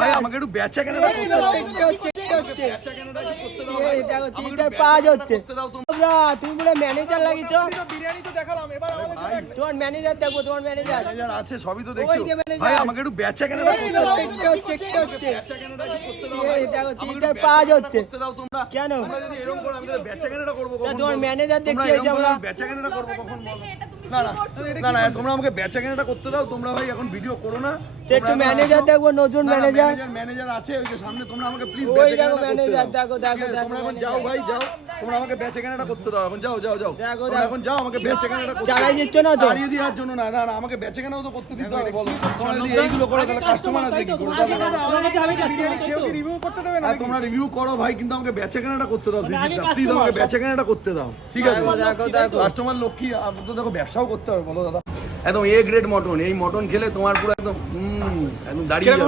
ভাই আমাকে একটু বেচা কেনাটা করতে দাও। বেচা কেনাটা করতে দাও ভাই। দেখো চিটার পাঁচ হচ্ছে। তুমি পুরো ম্যানেজার লাগিয়েছো। বিরিয়ানি তো দেখালাম, এবার আমাদের ভাই তোমার ম্যানেজার দেখো, তোমার ম্যানেজার ম্যানেজার আছে, সবই তো দেখছো। ওই যে ম্যানেজার। ভাই আমাকে একটু বেচা কেনাটা করতে দাও। হচ্ছে। বেচা কেনাটা করতে দাও ভাই। দেখো আমাকে একটু চিটার বেচা পাঁচ কেনাটা হচ্ছে। করতে দাও তোমরা। কেন? তোমরা যদি এরকম করো আমি তাহলে বেচা কেনাটা করবো কখন? তোমার বলো? ম্যানেজার তোমরা দেখতে এরকম হয়েছে করলে আমরা। আমি বেচা কেনাটা করবো কখন? বলো। না না না না, তোমরা আমাকে বেচা কেনাটা করতে দাও। তোমরা ভাই এখন ভিডিও করো না। একটু ম্যানেজার দেখবো, নতুন ম্যানেজার। ম্যানেজার আছে ওই যে সামনে। তোমরা আমাকে প্লিজ ওই বেচা দেখো কেনাটা করতে ম্যানেজার, দাও। দেখো দেখো দেখো তোমরা এখন যাও ভাই, যাও। তোমরা আমাকে বেচা কেনাটা করতে দাও। এখন যাও যাও যাও। দেখো, তোমরা দেখো। এখন যাও, আমাকে বেচা কেনাটা করতে চালাই দাও। দিচ্ছ না তো? চালিয়ে দেওয়ার জন্য না, না না, আমাকে বেচা কেনাও তো করতে দিতে হবে। বলো, তোমরা যদি এইগুলো করো তাহলে কাস্টমার আছে কি করে? বিরিয়ানি খেয়েও কি রিভিউ করতে দেবে না? আর তোমরা রিভিউ করো ভাই, কিন্তু আমাকে বেচা কেনাটা করতে দাও। প্লিজ আমাকে বেচা কেনাটা করতে দাও, ঠিক আছে? দেখো দেখো কাস্টমার লক্ষ্মী, আপনার তো দেখো ব্যবসাও করতে হবে। বলো দাদা, একদম এ গ্রেড মটন। এই মটন খেলে তোমার পুরো একদম একদম দাঁড়িয়ে যাবে।